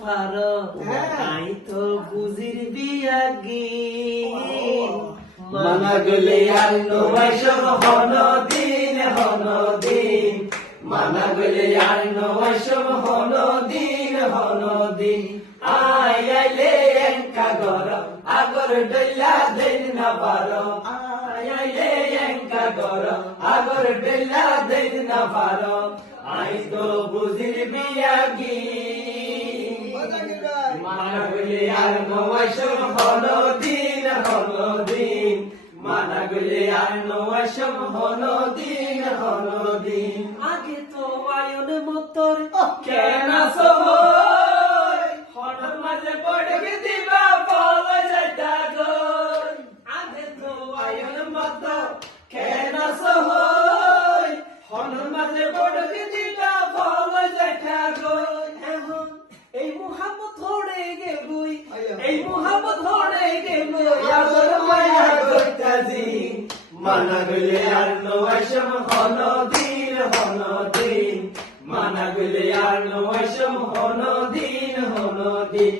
ফারো হ্যাঁ। আই তো বুঝির বিয়াগি। মানা গলে আর নয়সব হন দিন হন দিন। মানা গলে আর নয়সব হন দিন হন দিন। আই আইলে এঙ্কা গর আগর ডইলা দেন না পার। আই আইলে এঙ্কা গর আগর ডইলা দেন না পার। আই তো বুঝির বিয়াগি। মানা গলে আর নয়সব হন দিন হন দিন। মানা গলে আর নয়সব হন দিন হন দিন। আগে তো আয়ন মতর কেন সবই? হঠাৎ মাঝে পড়বে দিবা বল যেটা গই। আগে তো আয়ন মত কেন সবই? হঠাৎ মাঝে পড়বে এই মোহাম্মদ হরে গেল মায়া করতাছি মানা গলে আর নয়সম হন দিন হন দিন। মানা গলে আর নয়সম হন দিন হন দিন।